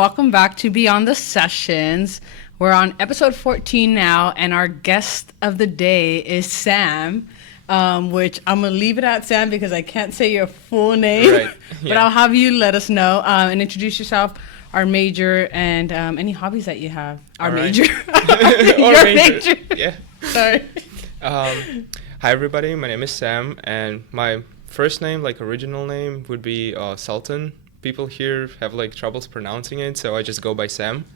welcome back to Beyond the Sessions. We're on episode 14 now, and our guest of the day is Sam, which I'm going to leave it at Sam because I can't say your full name, Right. Yeah. but I'll have you let us know and introduce yourself, our major, and any hobbies that you have. Our major. Your major. Yeah. Sorry. Hi, everybody. My name is Sam, and my first name, like original name, would be Sultan. People here have like troubles pronouncing it, so I just go by Sam.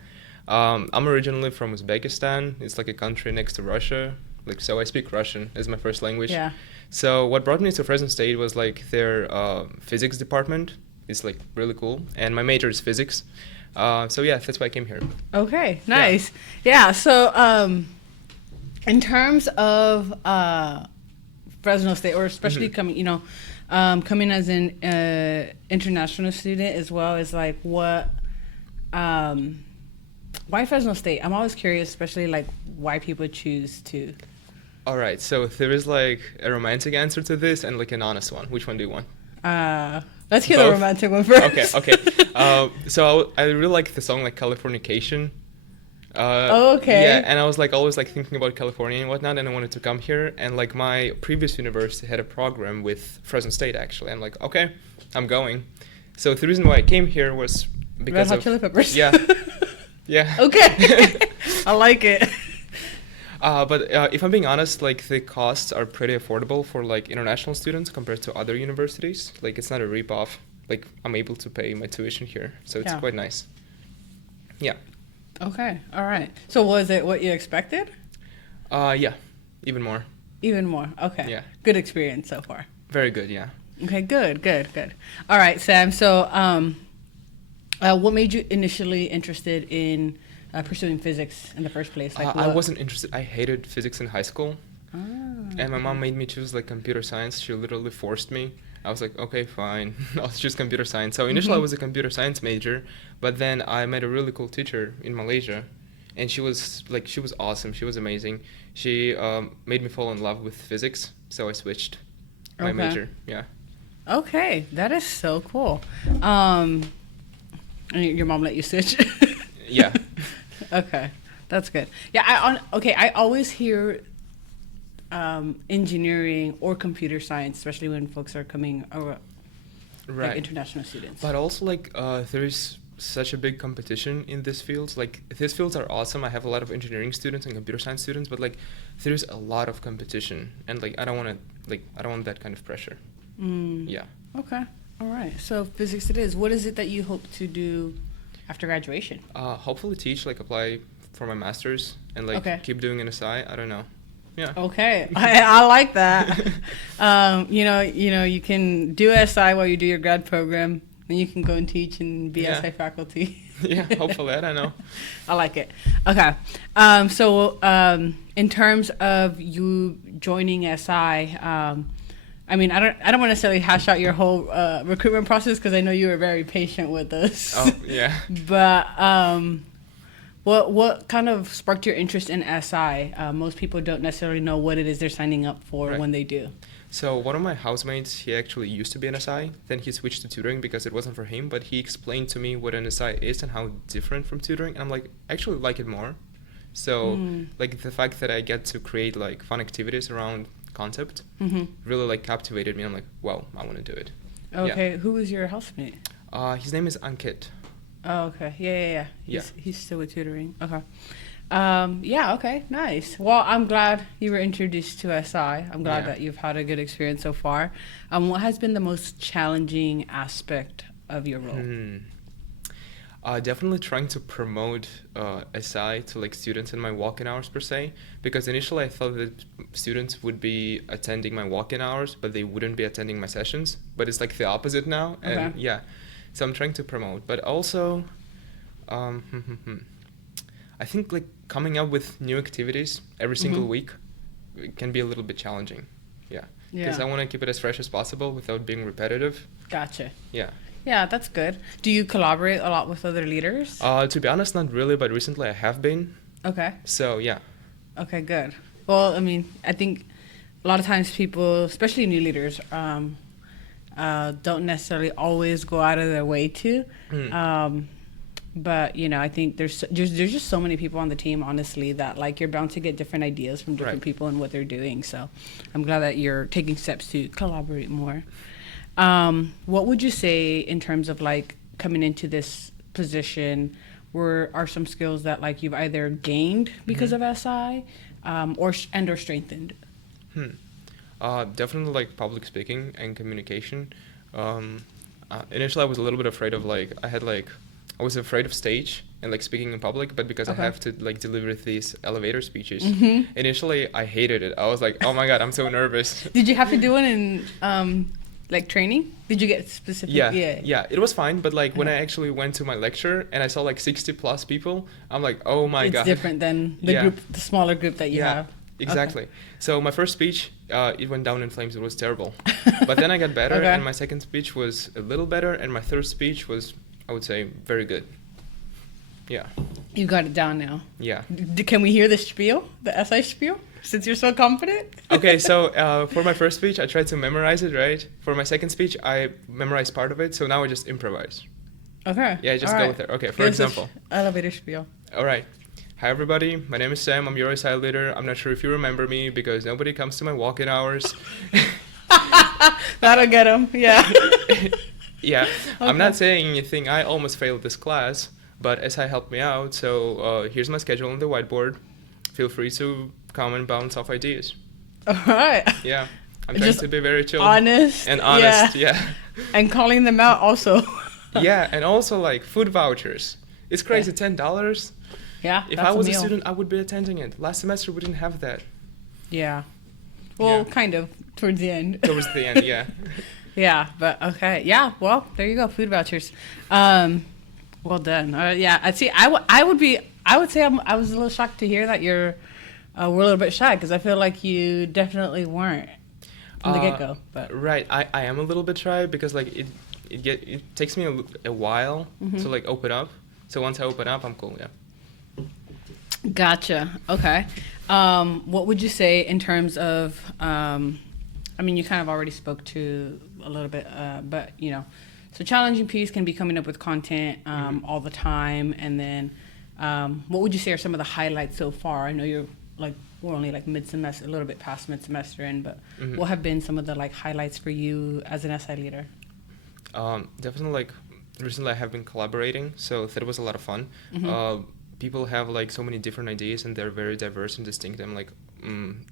I'm originally from Uzbekistan. It's like a country next to Russia. Like, so I speak Russian as my first language. Yeah. So what brought me to Fresno State was like their physics department. It's like really cool, and my major is physics. So yeah, that's why I came here. Okay, nice. Yeah. So in terms of Fresno State, or especially coming, coming as an international student as well, is like what, why Fresno State? I'm always curious, especially like why people choose to. All right, so there is like a romantic answer to this and like an honest one. Which one do you want? Let's hear the romantic one first. Okay. So I really like the song like Californication. Okay. Yeah, and I was like always like thinking about California and whatnot, and I wanted to come here. And like my previous university had a program with Fresno State actually. I'm like, okay, I'm going. So the reason why I came here was because Red Hot Chili Peppers. Yeah. Yeah. Okay. I like it. But if I'm being honest, like the costs are pretty affordable for like international students compared to other universities. Like it's not a rip-off. Like I'm able to pay my tuition here, so it's quite nice. Yeah. Okay. All right. So was it what you expected? Yeah. Even more. Even more. Okay. Yeah. Good experience so far. Very good. Yeah. Okay. Good. All right, Sam. So, what made you initially interested in pursuing physics in the first place? Like, I wasn't interested. I hated physics in high school. And my mom made me choose like computer science. She literally forced me. I was like, okay, fine. I'll choose computer science. So initially I was a computer science major, but then I met a really cool teacher in Malaysia, and she was awesome. She was amazing. She made me fall in love with physics, so I switched my major. Yeah. Okay, that is so cool. And your mom let you switch? Yeah. Okay, that's good. Yeah, I always hear engineering or computer science, especially when folks are coming like international students. But also like there's such a big competition in these fields. Like these fields are awesome. I have a lot of engineering students and computer science students, but like there's a lot of competition, and like I don't want that kind of pressure. Yeah. Okay. All right. So physics it is. What is it that you hope to do after graduation? Hopefully teach, like apply for my master's and like keep doing an SI. I don't know. Yeah. Okay. I like that. You can do SI while you do your grad program, and you can go and teach and be SI faculty. Yeah, hopefully. I don't know. I like it. Okay. So in terms of you joining SI, I mean, I don't want to necessarily hash out your whole recruitment process because I know you were very patient with us. Oh, yeah. But what kind of sparked your interest in SI? Most people don't necessarily know what it is they're signing up for when they do. So one of my housemates, he actually used to be an SI. Then he switched to tutoring because it wasn't for him. But he explained to me what an SI is and how different from tutoring. And I'm like, I actually like it more. So like the fact that I get to create like fun activities around concept really like captivated me. I'm like, wow, I want to do it. Okay. Yeah. Who was your housemate? His name is Ankit. Oh, okay. Yeah. He's still with tutoring. Okay. Okay, nice. Well, I'm glad you were introduced to SI. I'm glad that you've had a good experience so far. What has been the most challenging aspect of your role? Definitely trying to promote SI to like students in my walk-in hours per se, because initially I thought that students would be attending my walk-in hours, but they wouldn't be attending my sessions. But it's like the opposite now, and so I'm trying to promote. But also, I think like coming up with new activities every single week can be a little bit challenging. Yeah. Because I want to keep it as fresh as possible without being repetitive. Gotcha. Yeah. Yeah, that's good. Do you collaborate a lot with other leaders? To be honest, not really, but recently I have been. Okay. So, yeah. Okay, good. Well, I mean, I think a lot of times people, especially new leaders, don't necessarily always go out of their way to. But I think there's just so many people on the team, honestly, that like you're bound to get different ideas from different people and what they're doing. So I'm glad that you're taking steps to collaborate more. What would you say in terms of like coming into this position? Are some skills that like you've either gained because of SI, or strengthened? Definitely like public speaking and communication. Initially, I was a little bit afraid of I was afraid of stage and like speaking in public, but because I have to like deliver these elevator speeches, initially I hated it. I was like, oh my God, I'm so nervous. Did you have to do it in like training? Did you get specific? Yeah, it was fine, but like when I actually went to my lecture and I saw like 60 plus people, I'm like, oh my God. It's different than the smaller group that you have. Exactly. Okay. So my first speech, it went down in flames. It was terrible. But then I got better, and my second speech was a little better, and my third speech was, I would say, very good. Yeah. You got it down now. Yeah. Can we hear the spiel, the SI spiel, since you're so confident? Okay, so for my first speech, I tried to memorize it, right? For my second speech, I memorized part of it, so now I just improvise. Okay. Yeah, just go with it. Okay, for example. Elevator spiel. All right. Hi, everybody. My name is Sam. I'm your SI leader. I'm not sure if you remember me because nobody comes to my walk-in hours. That'll get him. Yeah. Yeah. Okay. I'm not saying anything. I almost failed this class, but SI helped me out. So here's my schedule on the whiteboard. Feel free to come and bounce off ideas. All right. Yeah. I'm trying to be very chill. Honest. Yeah. And calling them out also. Yeah. And also like food vouchers. It's crazy. $10. Yeah, if I was a student, I would be attending it. Last semester, we didn't have that. Yeah. Well, kind of towards the end. Towards the end, yeah. Yeah, but okay. Yeah, well, there you go. Food vouchers. Well done. Yeah, I see. I would say I was a little shocked to hear that you're a little bit shy because I feel like you definitely weren't from the get-go. But right, I am a little bit shy because like it takes me a while to like open up. So once I open up, I'm cool. Yeah. Gotcha. Okay. What would you say in terms of, I mean, you kind of already spoke to a little bit, but, so challenging piece can be coming up with content all the time. And then what would you say are some of the highlights so far? I know we're only like mid-semester, a little bit past mid-semester in, but what have been some of the like highlights for you as an SI leader? Definitely like recently I have been collaborating, so that was a lot of fun. People have like so many different ideas and they're very diverse and distinct. I'm like,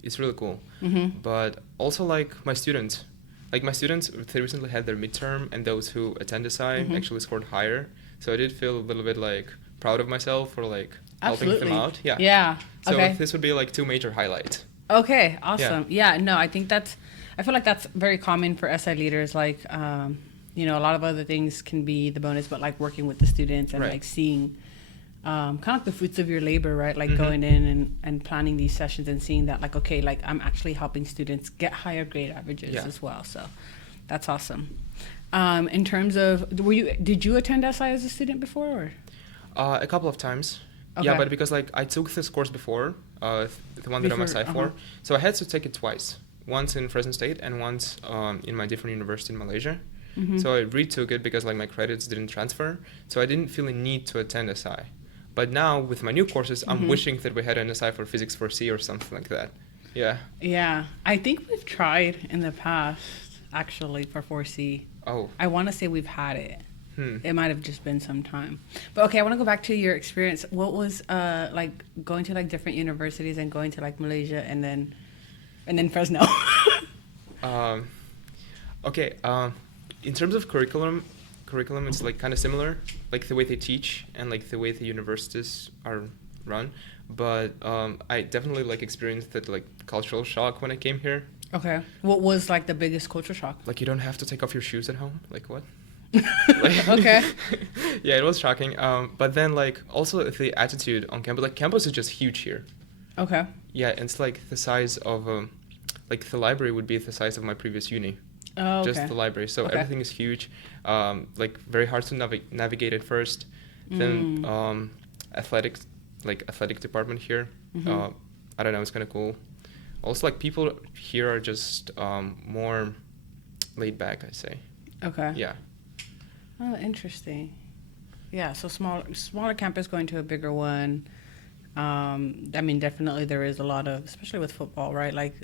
it's really cool. But also like my students, they recently had their midterm and those who attend SI actually scored higher. So I did feel a little bit like proud of myself for like helping them out. Yeah. Yeah. So this would be like two major highlights. Okay. Awesome. Yeah. No, I feel like that's very common for SI leaders. Like, a lot of other things can be the bonus, but like working with the students and like seeing kind of like the fruits of your labor, right? Like going in and planning these sessions and seeing that like, okay, like I'm actually helping students get higher grade averages as well. So that's awesome. In terms of, did you attend SI as a student before? Or? A couple of times. Okay. Yeah, but because like I took this course before, the one that I'm SI for, so I had to take it twice. Once in Fresno State and once in my different university in Malaysia. So I retook it because like my credits didn't transfer. So I didn't feel a need to attend SI. But now with my new courses, I'm wishing that we had an SI for Physics 4C or something like that. Yeah. Yeah. I think we've tried in the past, actually, for 4C. Oh. I want to say we've had it. It might have just been some time. But okay, I want to go back to your experience. What was like going to like different universities and going to like Malaysia and then Fresno? Okay. In terms of curriculum, it's like kind of similar, like the way they teach and like the way the universities are run. But I definitely like experienced that like cultural shock when I came here. Okay. What was like the biggest culture shock? Like you don't have to take off your shoes at home. Like what? Okay. Yeah, it was shocking. But then like also the attitude on campus. Like campus is just huge here. Okay. Yeah, it's like the size of like the library would be the size of my previous uni. Oh, okay. Just the library. So everything is huge. Like very hard to navigate at first. Then athletic department here. I don't know. It's kind of cool. Also, like people here are just more laid back, I say. Okay. Yeah. Oh, interesting. Yeah. So smaller campus going to a bigger one. I mean, definitely there is a lot of, especially with football, right? Like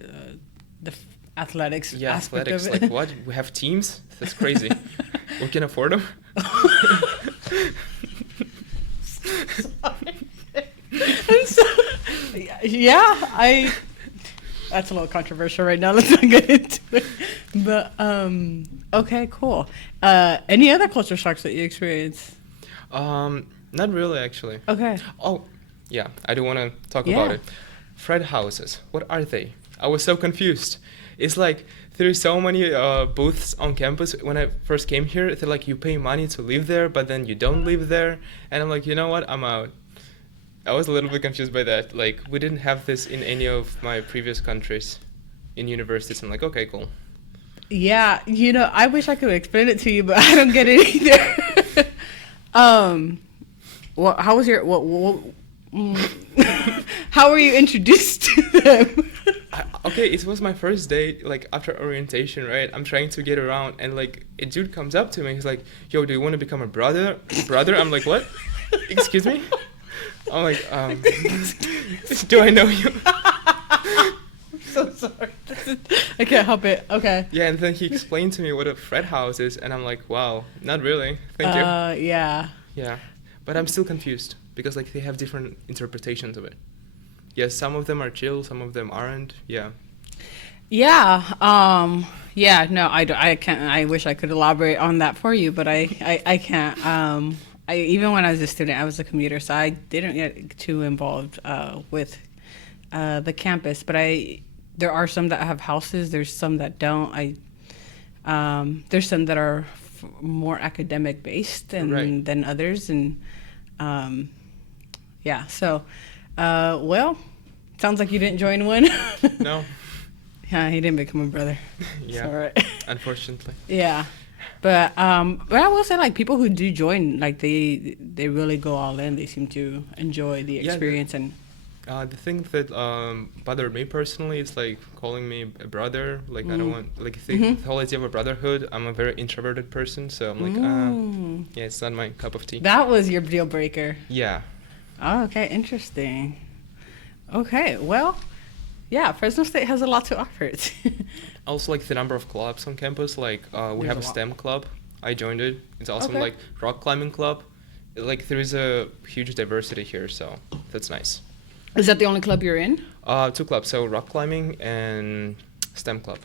the athletics aspect athletics. of it. Like what? We have teams? That's crazy. We can afford them. Yeah, that's a little controversial right now. Let's not get into it. But okay, cool. Any other culture shocks that you experienced? Not really, actually. Okay. Oh, yeah, I do want to talk about it. Fred houses, what are they? I was so confused. It's like there's so many booths on campus. When I first came here, they're like you pay money to live there, but then you don't live there. And I'm like, you know what? I'm out. I was a little bit confused by that. Like, we didn't have this in any of my previous countries in universities. I'm like, okay, cool. Yeah, I wish I could explain it to you, but I don't get it either. Well, how was your how were you introduced to them? Okay, it was my first day, like, after orientation, right? I'm trying to get around, and, like, a dude comes up to me. He's like, yo, do you want to become a brother? I'm like, what? Excuse me? I'm like, do I know you? I'm so sorry. I can't help it. Okay. Yeah, and then he explained to me what a Fred house is, and I'm like, wow, not really. Thank you. Yeah. Yeah, but I'm still confused because, like, they have different interpretations of it. Yes, some of them are chill, some of them aren't. Yeah. Yeah. Yeah. No, I can't. I wish I could elaborate on that for you, but I can't. Even when I was a student, I was a commuter, so I didn't get too involved with the campus. But there are some that have houses. There's some that don't. There's some that are more academic based than others, and yeah. So, well, sounds like you didn't join one. No. Yeah, he didn't become a brother. Yeah. All right. Unfortunately. Yeah. But I will say, like, people who do join, like, they really go all in. They seem to enjoy the experience. And the thing that bothered me personally is, like, calling me a brother. Like, I don't want, like, the whole idea of a brotherhood. I'm a very introverted person, so I'm like, yeah, it's not my cup of tea. That was your deal breaker. Yeah. Oh, okay, interesting. Okay, well, yeah, Fresno State has a lot to offer it. Also, like, the number of clubs on campus, like, we have a STEM club. I joined it. It's awesome, like, rock climbing club. Like, there is a huge diversity here, so that's nice. Is that the only club you're in? 2 clubs, so rock climbing and STEM club.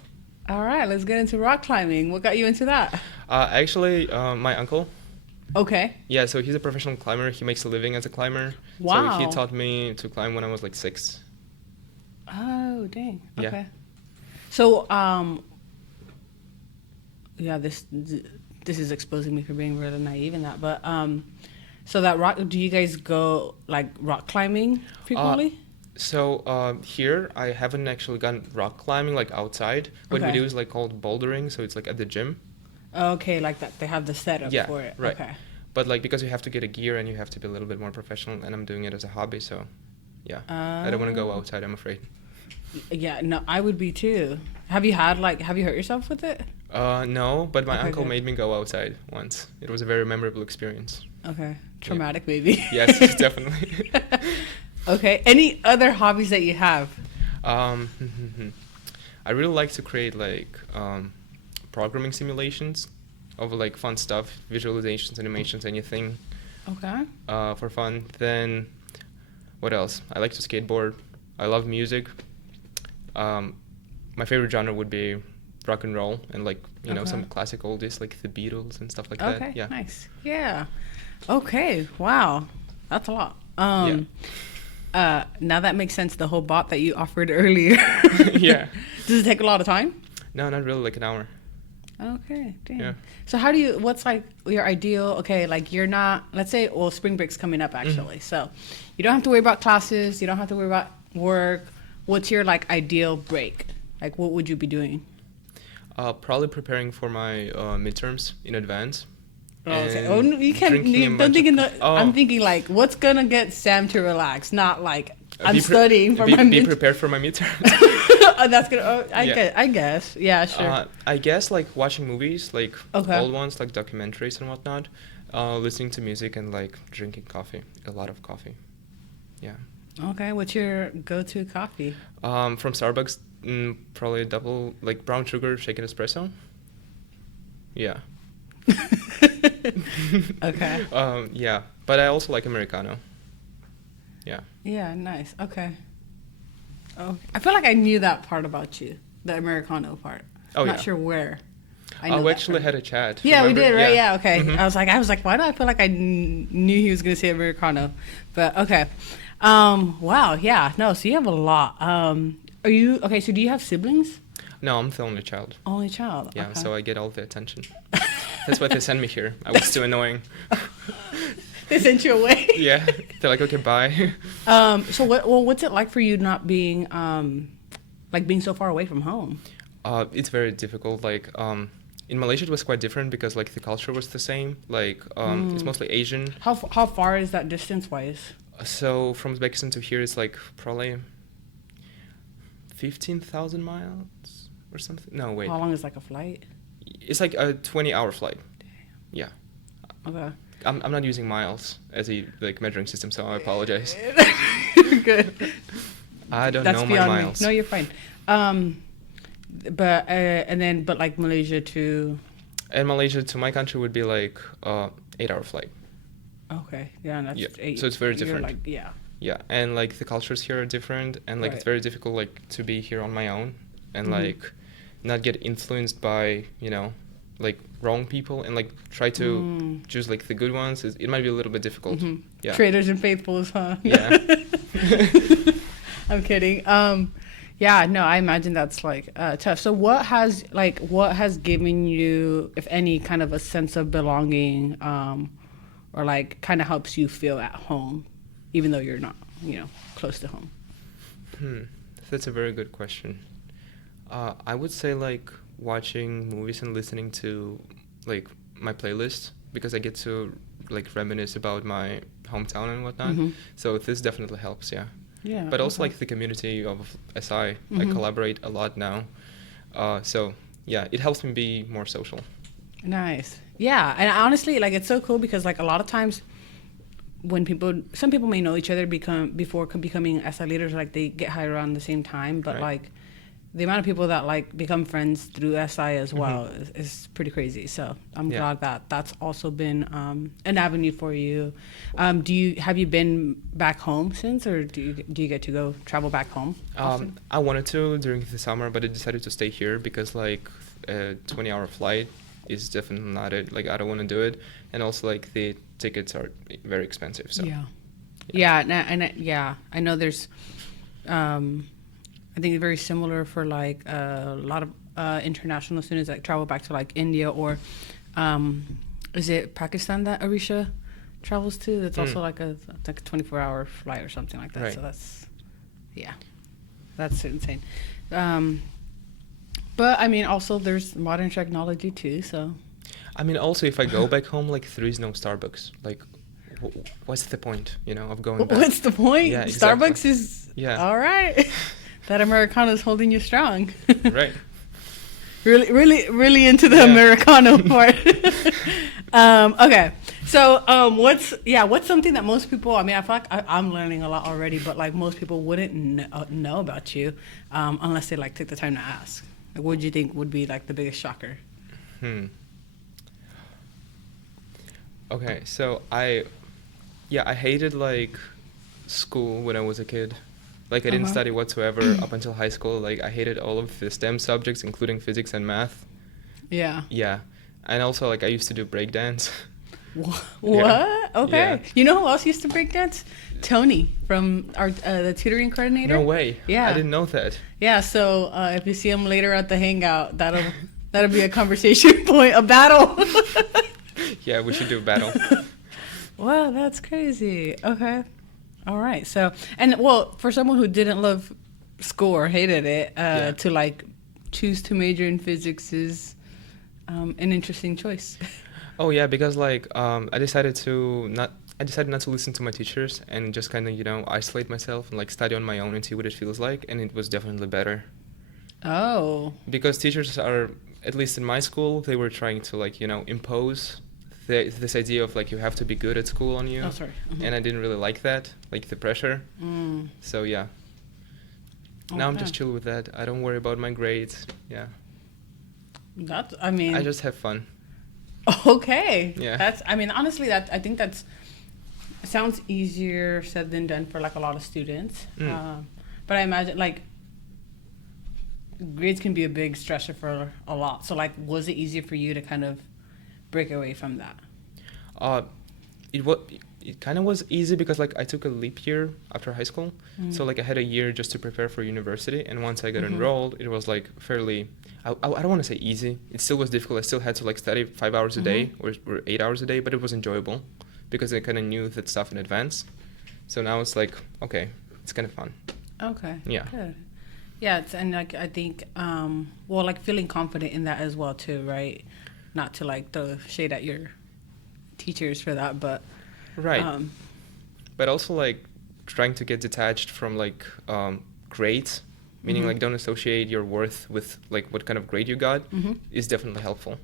All right, let's get into rock climbing. What got you into that? Actually, my uncle. Okay. Yeah, so he's a professional climber. He makes a living as a climber. Wow. So he taught me to climb when I was, like, 6. Oh, dang. Yeah. Okay. So, yeah, this is exposing me for being really naive in that, but so that rock, do you guys go, like, rock climbing frequently? So here I haven't actually gone rock climbing, like, outside. What we do is, like, called bouldering, so it's, like, at the gym. Okay, like that they have the setup for it. Right. Okay. But, like, because you have to get a gear and you have to be a little bit more professional, and I'm doing it as a hobby, so yeah, I don't want to go outside, I'm afraid. Yeah, no, I would be too. Have you hurt yourself with it? No, but my uncle made me go outside once. It was a very memorable experience. Okay. Traumatic, maybe. Yes, definitely. Okay. Any other hobbies that you have? I really like to create, like, programming simulations of, like, fun stuff, visualizations, animations, anything. Okay. For fun. Then, what else? I like to skateboard. I love music. My favorite genre would be rock and roll and, like, you know, some classic oldies like the Beatles and stuff like that. Okay, Yeah. nice. Yeah. Okay. Wow. That's a lot. Now that makes sense. The whole bot that you offered earlier. Yeah. Does it take a lot of time? No, not really. Like an hour. Okay. Damn. Yeah. So what's, like, your ideal? Okay, like, you're not. Let's say, well, spring break's coming up actually. So you don't have to worry about classes. You don't have to worry about work. What's your, like, ideal break? Like, what would you be doing? Probably preparing for my midterms in advance. Okay. Oh, you can't. I'm thinking, like, what's gonna get Sam to relax? Not like I'm studying for my midterms. Be prepared for my midterms. That's gonna. I guess. Yeah, sure. I guess, like, watching movies, like, Okay. old ones, like documentaries and whatnot. Listening to music and like drinking coffee, a lot of coffee. Yeah. Okay, what's your go-to coffee? From Starbucks, probably a double, like brown sugar shaken espresso. Yeah. Okay. Yeah, but I also like Americano. Yeah. Yeah, nice. Okay. Oh, I feel like I knew that part about you, the Americano part. Oh, Not yeah. sure where. We actually had a chat. Yeah, remember? we did, right? Yeah, okay. Mhm. I was like, why do I feel like I knew he was gonna say Americano? But okay. Wow, yeah. No, so you have a lot. Are you okay? So do you have siblings? No, I'm the only child. Only child. Yeah, okay. so I get all the attention. That's why they send me here. I was too annoying. They sent you away. Yeah, they're like, okay, bye. So what's it like for you not being like being so far away from home? It's very difficult. Like, in Malaysia, it was quite different because like the culture was the same. Like, it's mostly Asian. How far is that distance wise? So from Uzbekistan to here, it's like probably 15,000 miles or something. No, wait. How long is like a flight? It's like a 20-hour flight. Yeah. Okay. I'm not using miles as a like measuring system, so I apologize. Good. I don't That's know my beyond miles. me. No, you're fine. But like Malaysia to. And Malaysia to my country would be like 8-hour flight. Okay. Yeah, and that's Yeah. 8. So it's very you're different. Like, yeah. Yeah, and like the cultures here are different, and like Right. it's very difficult like to be here on my own, and Mhm. like not get influenced by like wrong people, and like try to choose like the good ones. It might be a little bit difficult. Mhm. Yeah. Traitors and faithfuls, huh? Yeah. I'm kidding. Yeah, no, I imagine that's like tough. So what has given you, if any, kind of a sense of belonging, or like kind of helps you feel at home, even though you're not, close to home? That's a very good question. I would say like watching movies and listening to like my playlist, because I get to like reminisce about my hometown and whatnot. Mhm. So this definitely helps, yeah. Yeah. But also okay. like the community of SI, I Mhm. collaborate a lot now. So yeah, it helps me be more social. Nice. Yeah, and honestly, like it's so cool because like a lot of times when some people may know each other before becoming SI leaders, like they get hired around the same time, but Right. like the amount of people that like become friends through SI as well Mhm. is pretty crazy. So I'm Yeah. glad that that's also been an avenue for you. Have you been back home since, or do you get to go travel back home often? I wanted to during the summer, but I decided to stay here because like a 20-hour flight is definitely not it. Like I don't want to do it, and also like the tickets are very expensive. So Yeah, I know there's I think it's very similar for like a lot of international students that travel back to like India, or is it Pakistan that Arisha travels to? That's also like a 24-hour flight or something like that. Right. So that's insane. But I mean, also there's modern technology too. So I mean, also if I go back home, like there is no Starbucks. Like, what's the point, of going back? what's the point? Yeah, exactly. Starbucks is Yeah. all right. That Americano is holding you strong. Right. Really into the Yeah. Americano part. Okay, so what's something that most people? I mean, I feel like I'm learning a lot already, but like most people wouldn't know about you unless they like took the time to ask. Like, what do you think would be like the biggest shocker? Okay, so I hated like school when I was a kid. Like I didn't study whatsoever up until high school. Like I hated all of the STEM subjects, including physics and math. Yeah. Yeah, and also like I used to do breakdance. What? Yeah. Okay. Yeah. You know who else used to break dance? Tony from our the tutoring coordinator. No way. Yeah. I didn't know that. Yeah. So if you see him later at the hangout, that'll be a conversation point, a battle. Yeah, we should do a battle. Wow, that's crazy. Okay. All right. So, and well, for someone who didn't love school or hated it, to like choose to major in physics is an interesting choice. Oh yeah, because like I decided not to listen to my teachers and just kind of isolate myself and like study on my own and see what it feels like, and it was definitely better. Oh. Because teachers are, at least in my school, they were trying to like impose this idea of like you have to be good at school on you. Oh, sorry. Mm-hmm. And I didn't really like that, like the pressure. So yeah. Now I'm just chill with that. I don't worry about my grades. Yeah. I just have fun. Okay. Yeah. Honestly, I think that's sounds easier said than done for like a lot of students. But I imagine like grades can be a big stressor for a lot. So like, was it easier for you to kind of break away from that? It kind of was easy because like I took a leap year after high school. So like I had a year just to prepare for university, and once I got enrolled, it was like fairly, I don't want to say easy. It still was difficult. I still had to like study 5 hours a day or 8 hours a day, but it was enjoyable because I kind of knew that stuff in advance. So now it's like, okay, it's kind of fun. Okay. Yeah. Good. Yeah, and like I think, like feeling confident in that as well too, right? Not to like throw shade at your teachers for that, but right. But also like trying to get detached from like grades, meaning like don't associate your worth with like what kind of grade you got, is definitely helpful.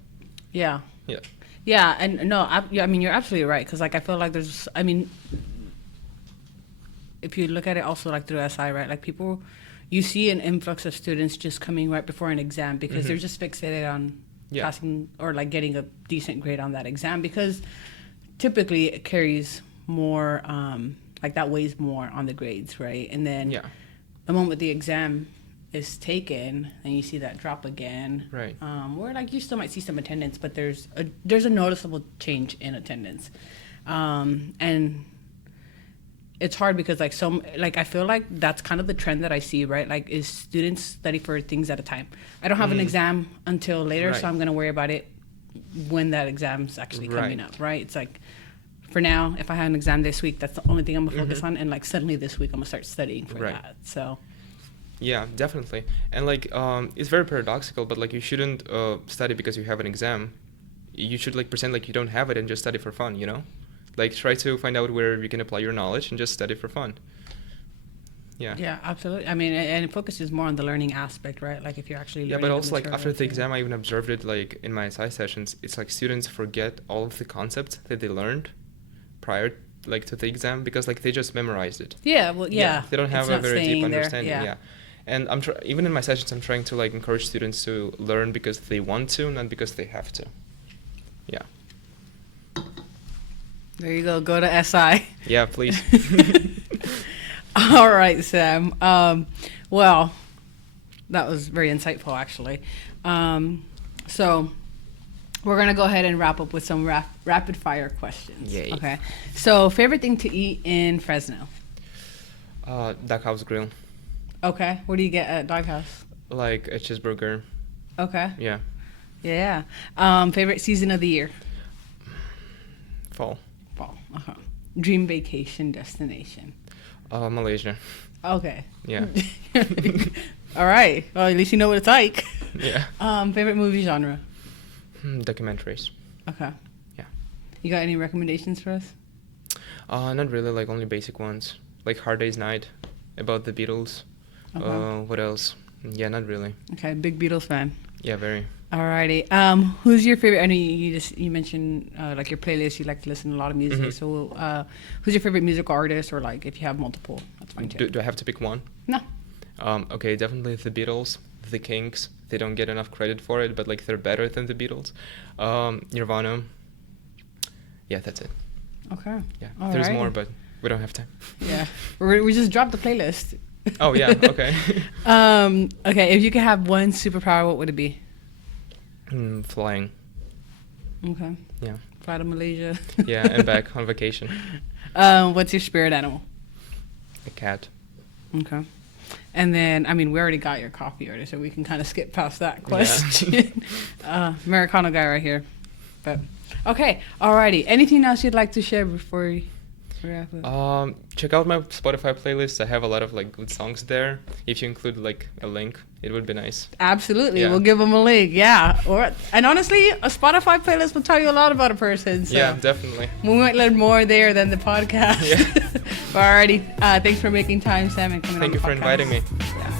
Yeah. Yeah. Yeah, and no, you're absolutely right, because like I feel like if you look at it also like through SI, right, like people, you see an influx of students just coming right before an exam because they're just fixated on passing or like getting a decent grade on that exam, because typically it carries more, like that weighs more on the grades, right? And then the moment the exam is taken and you see that drop again, right? Where like you still might see some attendance, but there's a noticeable change in attendance, and it's hard because like I feel like that's kind of the trend that I see, right? Like is students study for things at a time. I don't have an exam until later, so I'm going to worry about it when that exam's actually coming up, right? It's like, for now, if I have an exam this week, that's the only thing I'm going to focus on, and like suddenly this week I'm going to start studying for that. So yeah, definitely. And like it's very paradoxical, but like you shouldn't study because you have an exam. You should like pretend like you don't have it and just study for fun, you know? Like try to find out where you can apply your knowledge and just study for fun. Yeah. Yeah, absolutely. I mean, and it focuses more on the learning aspect, right? Like if you're actually learning. Yeah, but also like after the exam, I even observed it like in my SI sessions. It's like students forget all of the concepts that they learned prior like to the exam because like they just memorized it. Yeah, well, yeah. They don't have a very deep understanding. Yeah. And even in my sessions, I'm trying to like encourage students to learn because they want to, not because they have to. Yeah. There you go. Go to SI. Yeah, please. All right, Sam. Well, that was very insightful, actually. So we're going to go ahead and wrap up with some rapid fire questions. Yay. Okay. So favorite thing to eat in Fresno? Doghouse Grill. Okay. What do you get at Doghouse? Like a cheeseburger. Okay. Yeah. Yeah. Favorite season of the year? Fall. Uh-huh. Dream vacation destination? Malaysia. Okay. Yeah. All right. Well, at least you know what it's like. Yeah. Favorite movie genre? Documentaries. Okay. Yeah. You got any recommendations for us? Not really, like only basic ones. Like Hard Day's Night, about the Beatles. Okay. What else? Yeah, not really. Okay, big Beatles fan. Yeah, very. Alrighty. Who's your favorite? I know you mentioned like your playlist. You like to listen to a lot of music. So, who's your favorite musical artist, or like if you have multiple, that's fine too. Do I have to pick one? No. Okay, definitely the Beatles, the Kinks. They don't get enough credit for it, but like they're better than the Beatles. Nirvana. Yeah, that's it. Okay. Yeah, there's more, but we don't have time. Yeah, we just dropped the playlist. Oh yeah. Okay. Okay, if you could have one superpower, what would it be? Flying. Okay. Yeah. Fly to Malaysia. Yeah, and back on vacation. What's your spirit animal? A cat. Okay. And then, I mean, we already got your coffee order, so we can kind of skip past that question. Yeah. Americano guy right here. But okay, alrighty. Anything else you'd like to share before we wrap up? Check out my Spotify playlist. I have a lot of like good songs there. If you include like a link, it would be nice. Absolutely, Yeah. we'll give them a link. Yeah, and honestly, a Spotify playlist will tell you a lot about a person. So Yeah, definitely. we might learn more there than the podcast. Yeah. Alrighty, thanks for making time, Sam, and coming on Thank the you for podcast. inviting me.